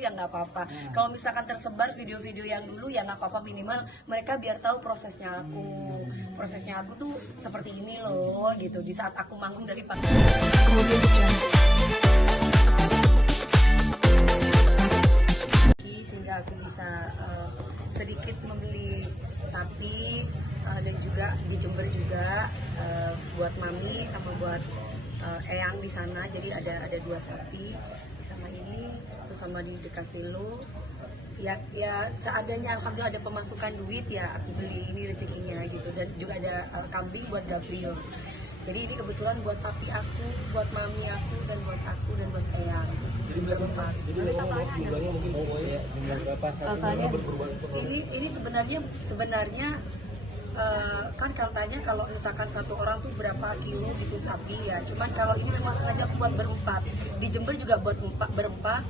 ya nggak apa-apa. Kalau misalkan tersebar video-video yang dulu ya nggak apa-apa, minimal mereka biar tahu prosesnya aku. Prosesnya aku tuh seperti ini loh gitu. Di saat aku manggung dari pagi. Sehingga aku bisa sedikit membeli sapi dan juga di Jember juga buat mami sama buat eyang di sana. Jadi ada 2 sapi sama ini, terus sama di dekat Silo. Ya seadanya, alhamdulillah ada pemasukan duit ya aku beli, ini rezekinya gitu. Dan juga ada kambing buat Gabriel. Jadi ini kebetulan buat papi aku, buat mami aku, dan buat aku dan buat eyang. Jadi berempat. Jadi jumlahnya mungkin semuanya jumlah berapa? Ini sebenarnya kan katanya kalau misalkan satu orang tuh berapa kilo gitu sapi ya. Cuman kalau ini memang sengaja aku buat berempat. Di Jember juga buat berempat.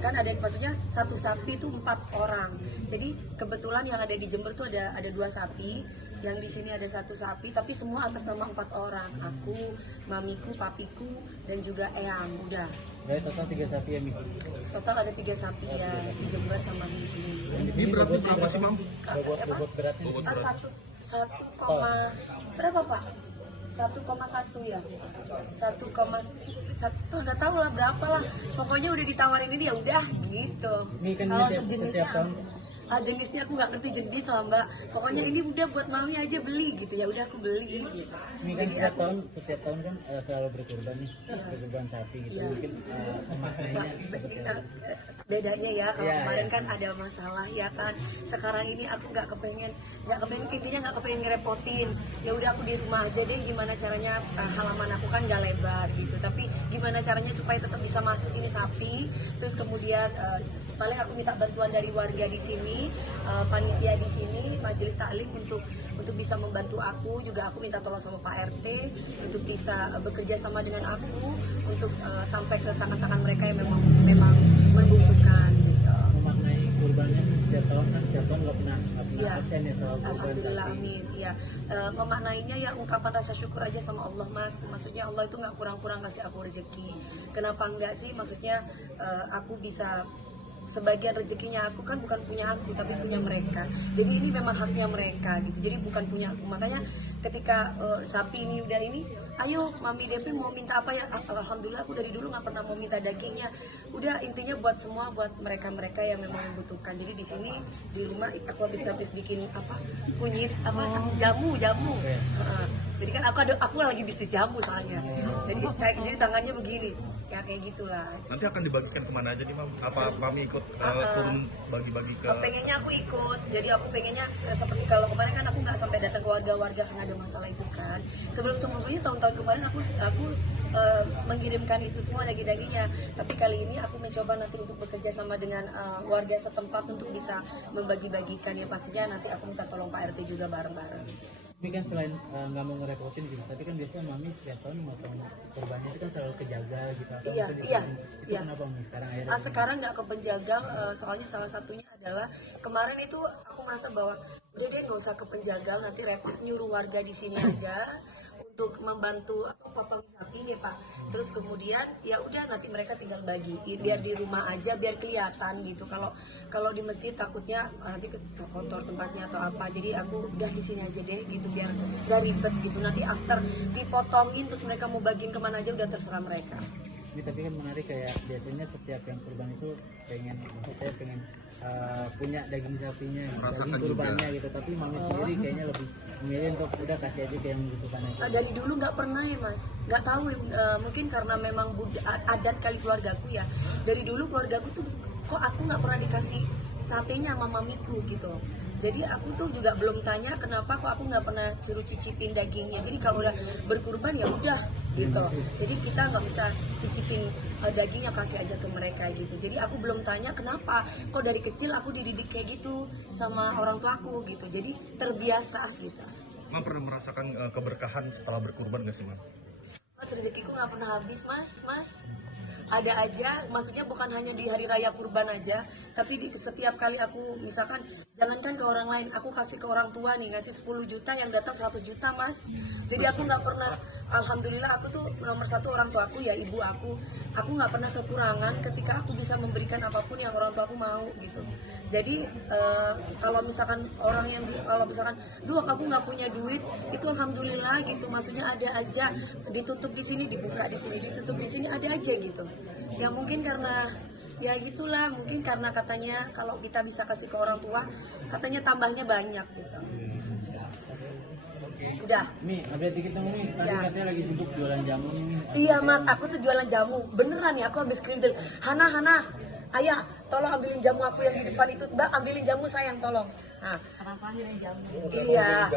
Kan ada, maksudnya satu sapi itu 4 orang. Jadi kebetulan yang ada di Jember tuh ada 2 sapi. Yang di sini ada 1 sapi, tapi semua atas nama 4 orang. Aku, mamiku, papiku, dan juga eyang. Udah. Berarti total 3 sapi ya, Miki? Total ada 3 sapi ya di Jember sama di sini. Ini beratnya berapa sih, Mam? Bobot beratnya di sini. Berapa Pak? 1,1 ya. 1,1 nggak tahu lah berapa lah. Pokoknya udah ditawarin ini ya udah gitu. Ini kan Kalau setiap untuk jenisnya tahun. jenisnya aku nggak ngerti jenis lah Mbak. Pokoknya ini udah buat mami aja beli gitu ya. Udah aku beli gitu. Ini kan setiap tahun kan selalu berkurban nih, berkurban sapi gitu. Iya. Mungkin maknanya seperti apa? Bedanya ya kalau Iya, kemarin iya. kan ada masalah ya kan. Sekarang ini aku nggak kepengen intinya nggak kepengen ngerepotin. Ya udah aku di rumah aja deh. Gimana caranya, halaman aku kan nggak lebar gitu. Tapi gimana caranya supaya tetap bisa masuk ini sapi. Terus kemudian paling aku minta bantuan dari warga di sini, panitia di sini, majelis taklim untuk bisa membantu aku. Juga aku minta tolong sama Pak RT untuk bisa bekerja sama dengan aku untuk sampai ke tangan-tangan mereka yang memang membutuhkan gitu. Memaknai kurbannya setiap tahun nggak pernah Iya. absen ya soal kurban Alhamdulillah, sapi. amin. Ya, memaknainya ya ungkapan rasa syukur aja sama Allah, Mas. Maksudnya Allah itu nggak kurang-kurang kasih aku rezeki. Kenapa enggak sih? Maksudnya aku bisa, sebagian rezekinya aku kan bukan punya aku tapi punya mereka. Jadi ini memang haknya mereka gitu. Jadi bukan punya aku. Makanya ketika sapi ini udah ini, ayo mami DP mau minta apa ya? Alhamdulillah aku dari dulu nggak pernah mau minta dagingnya. Udah intinya buat semua, buat mereka-mereka yang memang membutuhkan. Jadi di sini di rumah aku habis bikin kunyit jamu. Jadi kan aku lagi bisnis jamu soalnya. Jadi tangannya begini. Ya kayak gitulah. Nanti akan dibagikan kemana aja nih, Mam? Apa Mami ikut turun bagi-bagi ke? Pengennya aku ikut, jadi aku pengennya seperti kalau kemarin kan aku nggak sampai datang ke warga-warga karena ada masalah itu kan. Sebelumnya tahun-tahun kemarin aku mengirimkan itu semua daging-dagingnya. Tapi kali ini aku mencoba nanti untuk bekerja sama dengan warga setempat untuk bisa membagi-bagikan ya. Pastinya nanti aku minta tolong Pak RT juga bareng-bareng. Ini kan selain nggak mau ngerepotin gitu, tapi kan biasanya mami setiap tahun motong kurbannya itu kan selalu kejaga gitu. Atau Iya, mungkin iya, itu iya. kenapa Mami sekarang akhirnya? Sekarang nggak ke penjagal, soalnya salah satunya adalah kemarin itu aku merasa bahwa udah deh nggak usah ke penjagal, nanti repot, nyuruh warga di sini aja untuk membantu potong sapi ya Pak. Terus kemudian ya udah nanti mereka tinggal bagi, biar di rumah aja biar kelihatan gitu. Kalau di masjid takutnya nanti kotor tempatnya atau apa. Jadi aku udah di sini aja deh gitu biar gak ribet gitu. Nanti after dipotongin terus mereka mau bagiin kemana aja udah terserah mereka. Ini tapi kan menarik, kayak biasanya setiap yang kurban itu pengen punya daging sapinya, Merasakan daging kurbannya gitu. Tapi mami sendiri kayaknya lebih memilih untuk udah kasih aja ke yang membutuhkan aja. Dari dulu nggak pernah ya Mas, nggak tahu mungkin karena memang adat kali keluargaku ya. Dari dulu keluargaku tuh kok aku nggak pernah dikasih satenya sama mamiku gitu. Jadi aku tuh juga belum tanya kenapa kok aku nggak pernah suruh cicipin dagingnya. Jadi kalau udah berkurban ya udah gitu. Jadi kita nggak bisa cicipin dagingnya, kasih aja ke mereka gitu. Jadi aku belum tanya kenapa kok dari kecil aku dididik kayak gitu sama orang tuaku gitu. Jadi terbiasa gitu. Mam pernah merasakan keberkahan setelah berkurban nggak sih, Mam? Mas, rezekiku nggak pernah habis mas. ada aja, maksudnya bukan hanya di hari raya kurban aja, tapi di setiap kali aku misalkan jangankan ke orang lain, aku kasih ke orang tua nih, ngasih 10 juta yang datang 100 juta mas. Jadi aku nggak pernah, alhamdulillah aku tuh nomor satu orang tua aku ya ibu aku nggak pernah kekurangan ketika aku bisa memberikan apapun yang orang tua aku mau gitu. Jadi kalau misalkan orang yang kalau misalkan duh aku nggak punya duit, itu alhamdulillah gitu, maksudnya ada aja, ditutup di sini dibuka di sini, ditutup di sini ada aja gitu. Ya mungkin karena ya gitulah, mungkin karena katanya kalau kita bisa kasih ke orang tua katanya tambahnya banyak gitu. Udah. Mi, update dikit dong Mi. Tadi Ya. katanya lagi sibuk jualan jamu nih Mi. Iya mas, aku tuh jualan jamu. Beneran nih, aku habis kerintil. Hana, ayah, tolong ambilin jamu aku yang di depan itu. Mbak, ambilin jamu sayang, tolong. Nah, iya.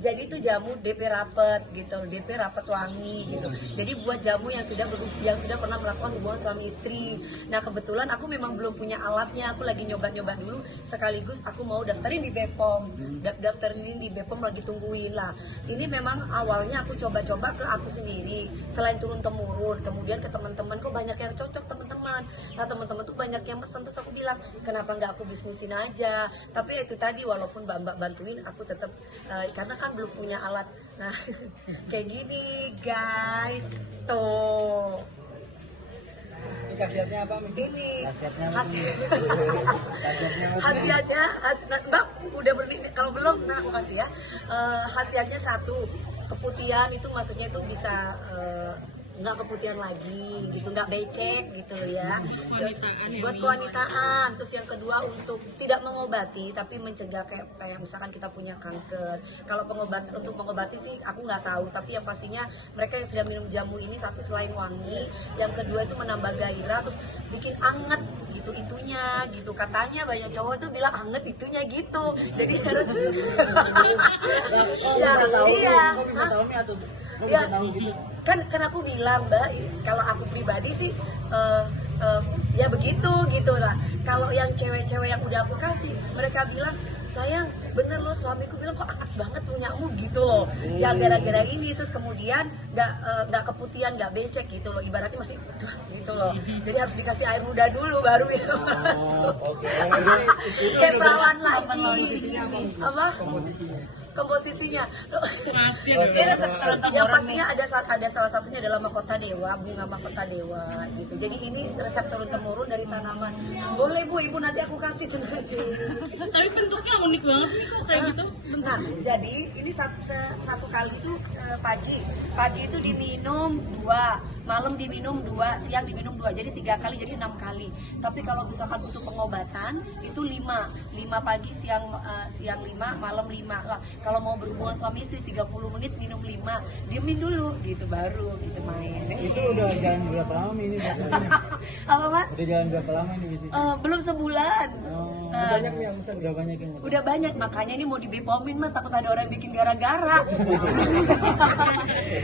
Jadi itu jamu DP rapet gitu, DP rapet wangi gitu. Jadi buat jamu yang sudah pernah melakukan hubungan suami istri. Nah kebetulan aku memang belum punya alatnya, aku lagi nyoba-nyoba dulu. Sekaligus aku mau daftarin di BPOM, daftarin di BPOM lagi tungguin lah. Ini memang awalnya aku coba-coba ke aku sendiri, selain turun temurun, kemudian ke teman-teman, kok banyak yang cocok teman-teman. Nah teman-teman tuh banyak yang pesen, terus aku bilang kenapa nggak aku bisnisin aja. Tapi itu tadi walaupun mbak-mbak bantuin, aku tetap karena kan belum punya alat. Nah kayak gini guys, tuh Ini khasiatnya apa Mi? ini Khasiatnya apa, Mi? hasil Khasiatnya apa, Mi? khasiatnya mbak udah berdiri, kalau belum nah aku kasih ya. Khasiatnya satu, keputihan itu maksudnya itu bisa nggak keputihan lagi gitu, nggak becek gitu ya. Terus, buat kewanitaan. Terus yang kedua untuk tidak mengobati tapi mencegah kayak misalkan kita punya kanker. Kalau untuk mengobati sih aku nggak tahu, tapi yang pastinya mereka yang sudah minum jamu ini, satu selain wangi, yang kedua itu menambah gairah, terus bikin anget gitu itunya gitu. Katanya banyak cowok tuh bilang anget itunya gitu, jadi harus ya iya. Kok bisa tahu Mi atau kok Ya, bisa tahu gitu? kan aku bilang mbak, kalau aku pribadi sih ya begitu gitu lah. Kalau yang cewek-cewek yang udah aku kasih, mereka bilang sayang bener loh, suamiku bilang kok anget banget punyamu gitu loh. Ya gara-gara ini, terus kemudian nggak keputihan, nggak becek gitu loh, ibaratnya masih gitu loh. Jadi harus dikasih air muda dulu baru bisa masuk. Oke. Kayak perawan lagi. Apa? Komposisinya yang pastinya ada salah satunya adalah mahkota dewa, bunga mahkota dewa gitu. Jadi ini resep turun temurun dari tanaman. Boleh bu, ibu nanti aku kasih tenang aja. Tapi bentuknya unik banget nih kok kayak gitu. Nah jadi ini satu kali itu pagi itu diminum 2, malam diminum 2, siang diminum 2, jadi 3 kali, jadi 6 kali. Tapi kalau misalkan untuk pengobatan itu 5 pagi, siang 5, malam 5 lah. Kalau mau berhubungan suami istri 30 menit minum 5, diemin dulu gitu baru gitu main. Itu udah jalan berapa lama Mi ini bisnisnya? Apa mas? Udah jalan berapa lama ini bisnisnya? Belum sebulan. Oh, udah banyak Mi yang pesan, udah banyak yang pesan. Udah banyak, makanya ini mau dibepomin mas, takut ada orang yang bikin gara-gara.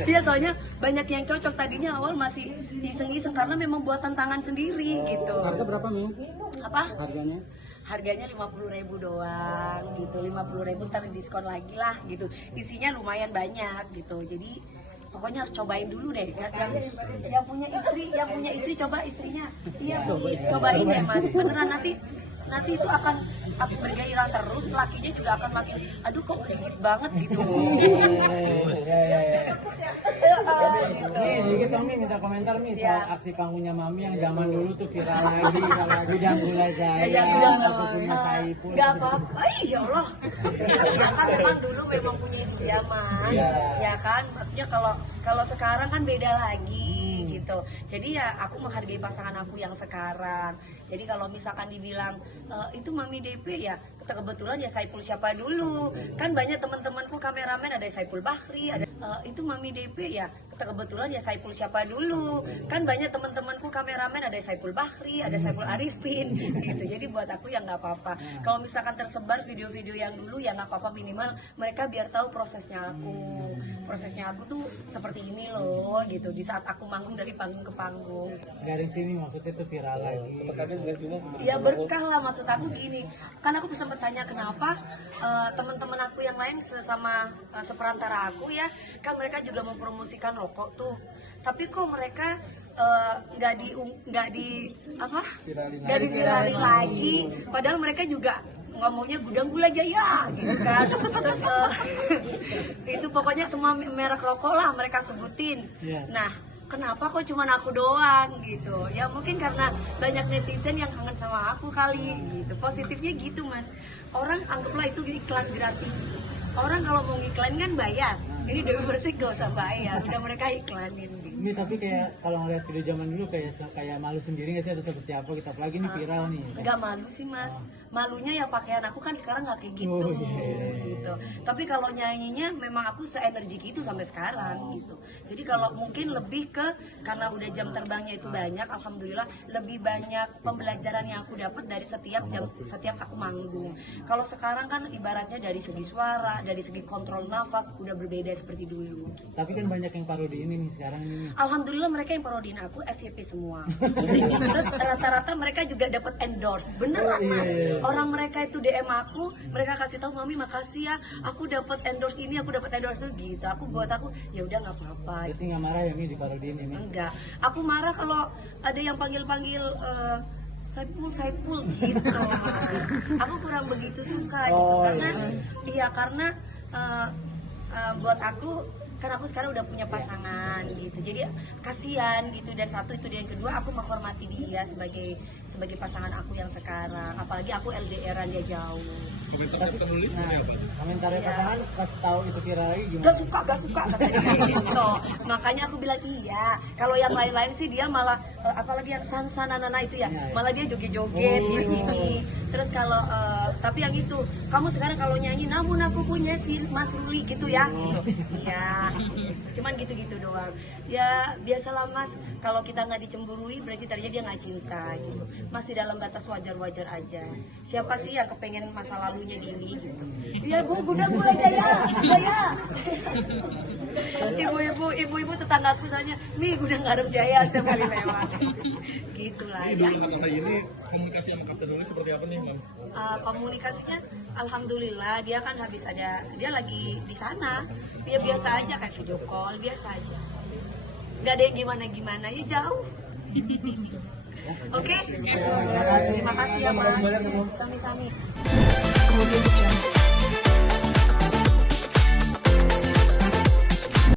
Iya soalnya banyak yang cocok, tadinya awal masih iseng-iseng karena memang buatan tangan sendiri gitu. Harga berapa Mi? Apa? Harganya? Harganya 50.000 doang gitu, 50.000 ntar diskon lagi lah gitu. Isinya lumayan banyak gitu, jadi pokoknya harus cobain dulu deh. Yang punya istri coba istrinya. Iya, cobain ya mas. Beneran nanti itu akan bergairah terus, lakinya juga akan makin aduh kok dikit banget gitu. Ya. Gitu. Nih, dikit dong Mi, minta komentar Mi soal Ya. aksi panggungnya Mami yang zaman dulu tuh viral lagi, kalau bidang gulai Ya, jaya, aku punya Saipul. nggak apa-apa, ya Allah. Ya kan memang dulu memang punya dia mas, ya kan. Maksudnya kalau sekarang kan beda lagi gitu. Jadi ya aku menghargai pasangan aku yang sekarang. Jadi kalau misalkan dibilang itu Mami DP ya kebetulan ya Saipul siapa dulu. Kan banyak teman-temanku kameramen, ada Saipul Bahri, ada itu Mami DP ya kebetulan ya Saipul siapa dulu. Kan banyak teman-temanku kameramen, ada Saipul Bahri, ada Saipul Arifin gitu. Jadi buat aku ya nggak apa-apa. Kalau misalkan tersebar video-video yang dulu ya nggak apa-apa, minimal mereka biar tahu prosesnya aku. Prosesnya aku tuh seperti ini loh gitu. Di saat aku manggung dari panggung ke panggung. Dari sini maksudnya tuh viral lagi. Ya berkah lah, maksud aku gini. Kan aku bisa bertanya kenapa teman-teman aku yang lain sesama seperantara aku ya, kan mereka juga mempromosikan rokok tuh. Tapi kok mereka nggak di apa Viralin nggak diviralin lagi, padahal mereka juga ngomongnya Gudang Gula Jaya gitu kan. Terus itu pokoknya semua merek rokok lah mereka sebutin. Iya. Nah, kenapa kok cuma aku doang gitu? Ya mungkin karena banyak netizen yang kangen sama aku kali gitu. Positifnya gitu mas. Orang anggaplah itu iklan gratis. Orang kalau mau ngiklan kan bayar. Ini Dewi Persik gak usah bayar, udah mereka iklanin gitu. Ini tapi kayak kalau ngeliat video zaman dulu kayak malu sendiri nggak sih atau seperti apa kita, apalagi ini viral nih. Nggak malu sih mas, malunya ya pakaian aku kan sekarang nggak kayak gitu, Oh, iya. gitu. Tapi kalau nyanyinya memang aku se-energik itu sampai sekarang gitu. Jadi kalau mungkin lebih ke karena udah jam terbangnya itu banyak, alhamdulillah lebih banyak pembelajaran yang aku dapat dari setiap aku manggung. Kalau sekarang kan ibaratnya dari segi suara, dari segi kontrol nafas udah berbeda seperti dulu. Tapi kan banyak yang parodi ini nih sekarang ini. Alhamdulillah mereka yang parodiin aku FYP semua. Terus rata-rata mereka juga dapat endorse. Beneran mas. Orang mereka itu DM aku, mereka kasih tahu mami makasih ya, aku dapat endorse ini, aku dapat endorse itu gitu. Aku buat aku ya udah nggak apa-apa. Berarti nggak marah ya nih diparodiin ini? Enggak. Aku marah kalau ada yang panggil-panggil Saipul gitu. Aku kurang begitu suka gitu karena karena buat aku kan aku sekarang udah punya pasangan gitu, jadi kasihan gitu. Dan satu itu, dan yang kedua aku menghormati dia sebagai pasangan aku yang sekarang, apalagi aku LDR-an dia jauh. Komentar penulis Nah, seperti apa? komentarnya pasangan pas tahu itu viral lagi gimana? Gak suka katanya gitu. Makanya aku bilang iya. Kalau yang lain-lain sih dia malah apalagi yang sansanana itu ya, malah dia joget-joget gini. Terus kalau tapi yang itu, kamu sekarang kalau nyanyi namun aku punya si Mas Ruli gitu ya gitu. Iya. Cuman gitu-gitu doang. Ya biasalah mas, kalau kita nggak dicemburui berarti tadinya dia nggak cinta gitu. Masih dalam batas wajar-wajar aja. Siapa sih yang kepengen masa lalunya di ini gitu. Ya bu, Gudang Gula Jaya. Ibu-ibu tetanggaku soalnya, nih Gudang Garam Jaya setiap kali lewat. Gitulah Ini ya. dulu kata ini komunikasi sama Kapten Nulis seperti apa nih mam? Komunikasinya alhamdulillah dia kan dia lagi di sana, dia biasa aja kayak video call biasa aja, nggak ada yang gimana ya jauh. Oke. Terima kasih ya mas, sami-sami.